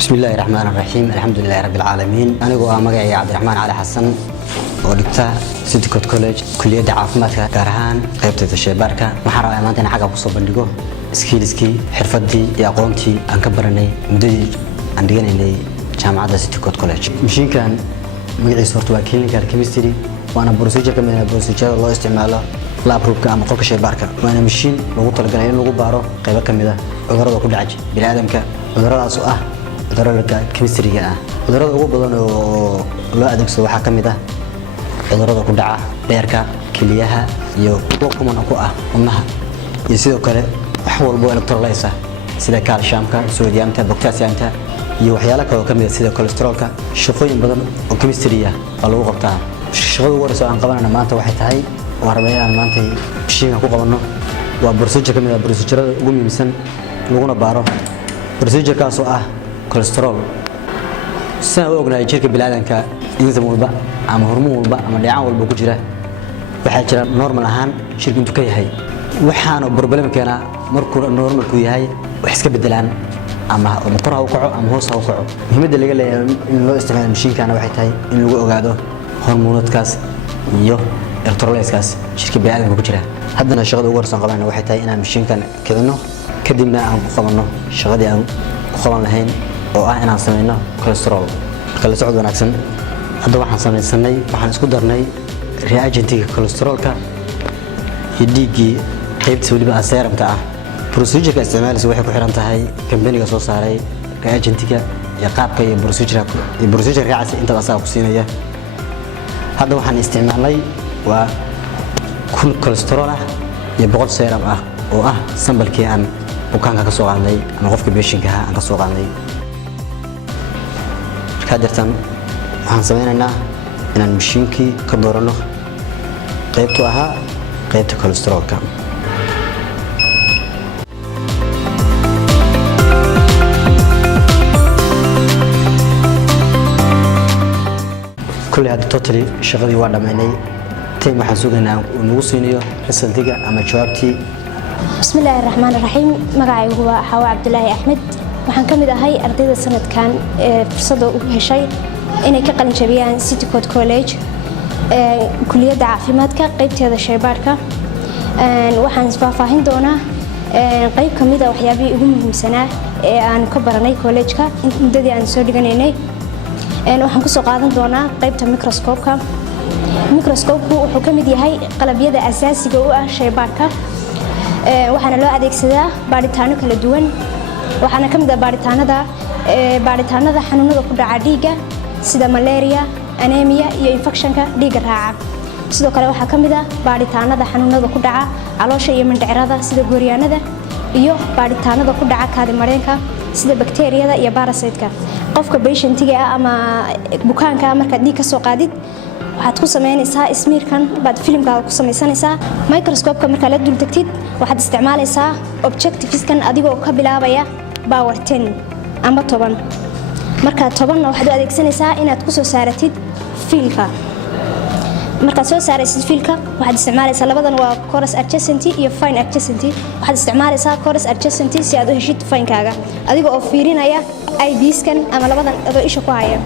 بسم الله الرحمن الرحيم الحمد لله رب العالمين أنا جو مجاي عبد الرحمن علي حسن ودكتور سيتي كوت كوليج كلية عافمتك كارهان قيبتة الشباركة محرم أمانتنا حاجة بصوب بندقو سكيلسكي حرفتي يقونتي أنكبرني مدير عندنا إني جامعة سيتي كوت كوليج مشين كان مجلس صورت وكيل كالكيمستري وأنا بروسيجر كمان بروسيجر الله استعماله لا بروك أما قلك شباركة وأنا مشين لو طلقنا لو بارو قيبة كمية عذرة كل عج بني آدم كعذرة سؤال cudurada chemistry-ga ah cudurada ugu badan oo loo adeegsado waxa kamid ah cudurada ku dhaca beerka kiliyaha iyo kuwa kuman ku ah wadnaha iyo sidoo kale wax walba electrolytes sida calciumka sodiumka potassiumka iyo waxyaalo kale oo kamid ah sida cholesterolka shaqooyin badan oo chemistry ah oo lagu qabtaa shaqada ugu horeysa aan qabanayna maanta waxay tahay warbayaan maanta shiiga ku qabano waa procedure kamid ah procedure ugu muhiimsan laguna baaro procedure kaas oo ah cholesterol سنة أوجنا يشارك بالعادة كإنزيم والبا أما هرمون والبا أما دعاء والبا كجرا وحاجة نورمال هان شركة تكيه هاي وحنا بروبلم كنا مركور نورمال كوي هاي وحسك بالدلان أما مقرها وقعه أما هو صوقعه مهم اللي قال لي إنه استعمال المشين كان واحد هاي إنه هو قاعده هرمونات كاس يو إلكتروليز كاس شركة بالعادة كجرا هذا الشغل أول سنة قبلنا واحد هاي أنا مشين كان كذا إنه كدمنا عن قبلنا شغل عن قبلنا هين oo ah inaan sameeyno cholesterol kala socod wanaagsan hadda waxaan sameeyay waxaan isku darnay reagentiga cholesterolka iyo dhiigii qaybta waliba seerumka ah procedure-ka isticmaalkiisa waxay ku xiran tahay company-ga soo saaray reagentiga iyo qaabka iyo procedure raacay inta asaga ku siinaya hadda waxaan isticmaalay waa cholesterol ah iyo 100 seerum ah oo ah sambalkii aan bukaanka ka soo qaadnay ama qofka patient-ka aan ka soo qaadnay كادرتان waxaan sameeynaa inaan mashiinkii ka doorano qaybtu aha qaybta cholesterolka kulli hada totally shaqadii waa dhameynay teen waxaan sugaynaa inuu nagu siinayo resultiga ama jawaabtii bismillaahir rahmaanir rahiim magacaygu waa Xawa Cabdullaahi Axmed waxaan kamid ahay ardayda sanadkan fursad u heshay inay ka qalin jabiyaan City Code College kulliyadda caafimaadka qaybteeda shaybaarka waxaan isfaafahin doonaa qayb kamid ah waxyaabihii ugu muhiimsanaa ee aan ka baranay college-ka muddadii aan soo dhiganaynay waxaan ku soo qaadan doonaa qaybta microscope-ka microscope-ku wuxuu kamid yahay qalabyada asaasiga u ah shaybaarka waxaana loo adeegsadaa baaritaano kala duwan waxaana kamid ah baaritaanada xanuunada ku dhaca dhiigga sida malaria anemia iyo infectionka dhiigga raaca sidoo kale waxa kamid ah baaritaanada xanuunada ku dhaca caloosha iyo mindhicirada sida gooryaanada iyo baaritaanada ku dhaca kaadi mareenka sida bakteeriyada iyo parasite-ka qofka patient-iga ama bukaanka marka dhiig ka soo qaadid waxaad ku sameynaysaa smearkan baad filmkaaga ku samaysanaysaa microscope-ka marka la dul tagtid waxaad isticmaalaysaa objectives-kan adigoo ka bilaabaya power 10 ama 10 marka 10 waxaad u adeegsanaysaa inaad ku soo saaratid fiilka marka soo saaraysid fiilka waxaad isticmaalaysaa labadan waa chorus adjacent iyo fine adjacent waxaad isticmaalaysaa chorus adjacent si aad u heshid fine-kaaga adigoo oo fiirinaya IBs-kan ama labadan adoo isha ku haya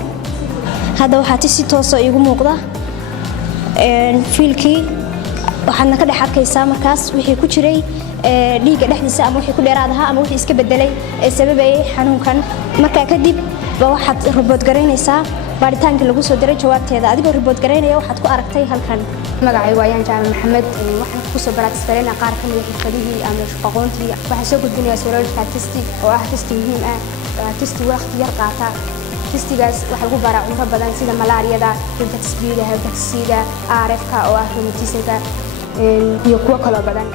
hadda waxaad si toos ah igu muuqda fiilkii waxaadna ka dhex arkaysaa markaas wixii ku jiray dhiigga dhexdiisa ama wixii ku dheeraadaha ama wixii iska bedelay ee sababayay xanuunkan marka kadib waxaad report garaynaysaa baaritaanka lagu soo diray jawaabteeda adigoo report garaynaya waxaad ku aragtay halkan magacaygu waa Jaamac Maxamed waxaan ku soo baratisgareynaa qaar ka mid ah xirfadihii ama aqoontii waxaan soo gudbinayaa serological test oo ah test muhiim ah test waqti yar qaata testigaas waxa lagu baaraa cudurro badan sida malaariyada hepatitis B hepatitis C RF-ka oo ah rheumatism-ka iyo kuwa kale badan